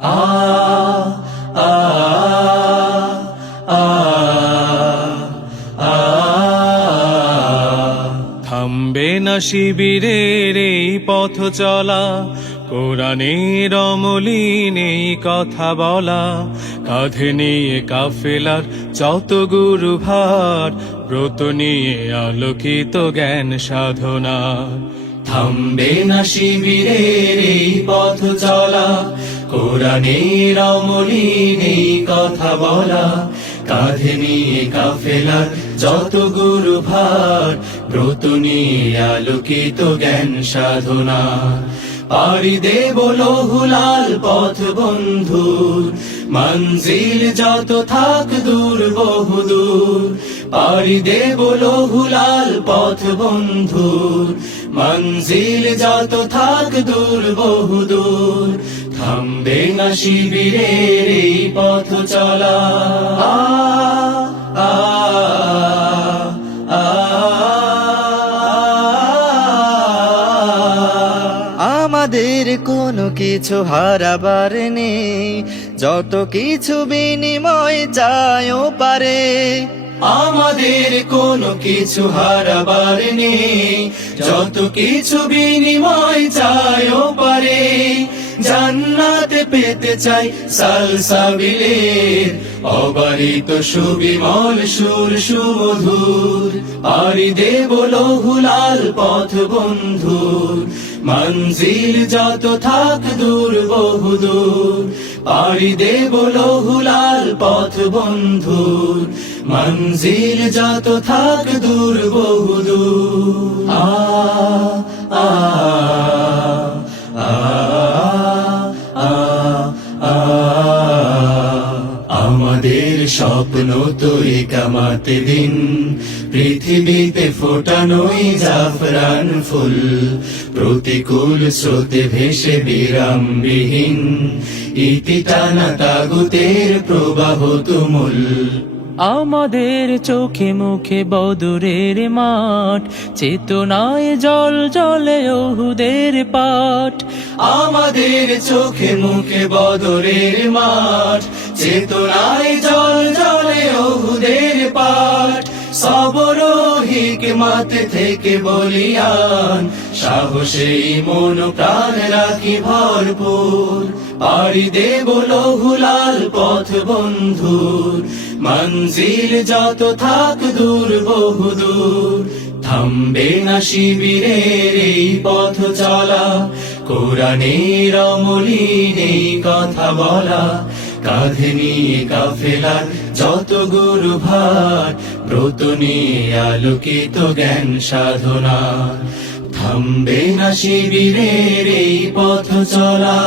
আ আ আ আ থামবে না শিবিরের এই পথ চলা, কোরআনের অমলিন এই কথা বলা, কাঁধে নিয়ে কাফেলার যত গুরু ভার, ব্রত নিয়ে আলোকিত জ্ঞান সাধনা। থামবে না শিবিরের এই পথ চলা, কোরআনের অমলিন এই কথা বলা, কাঁধে নিয়ে কাফেলার যত গুরু ভার, ব্রত নিয়ে আলোকিত জ্ঞান সাধনা। পাড়ি দেব লৌহুলাল পথ বন্ধুর, মঞ্জিল যত থাক দূর বহুদূর। পাড়ি দেব লৌহুলাল পথ বন্ধুর, মঞ্জিল যত থাক দূর বহুদূর। থামবে না শিবিরের এই পথ চলা। আ আ আ আমাদের কোনো কিছু হারাবার নেই, যত কিছু বিনিময় চাইও পারে। আমাদের কোনো কিছু হারাবার নেই, যত কিছু বিনিময় চাইও পারে। জান্নাতে পেতে চাই সালসাবিলের অবারিত সুবিমল সুর সুমধুর। পাড়ি দেব লৌহুলাল পথ বন্ধুর, মঞ্জিল যত থাক দূর বহুদূর। পাড়ি দেব লৌহুলাল পথ বন্ধুর, মঞ্জিল যত থাক দূর বহুদূর। আ আ আ আ আ আমাদের স্বপ্ন তো একামাতে দিন, পৃথিবীতে ফোটানোই জাফরান ফুল। প্রতিকূল স্রোতে ভেসে বিরামবিহীন, ইতি টানা তাগুতের প্রবাহ তুমুল। আমাদের চোখে মুখে বদরের মাঠ, চেতনায় জল জলে ওহুদের পাঠ। আমাদের চোখে মুখে বদরের মাঠ, চেতনায় জল জলে ওহুদের পাঠ। সবর ও হিকমত থেকে বলিয়ান, সাহসেই মন প্রাণ রাখি ভরপুর। পাড়ি দেব লৌহুলাল পথ বন্ধুর, মঞ্জিল যত থাক দূর বহুদূর। থামবে না শিবিরের এই পথ চলা, কোরআনের অমলিন এই কথা বলা, কাঁধে নিয়ে কাফেলার যত গুরু ভার, ব্রত নিয়ে আলোকিত জ্ঞান সাধনা। থামবে না শিবিরের এই পথ চলা।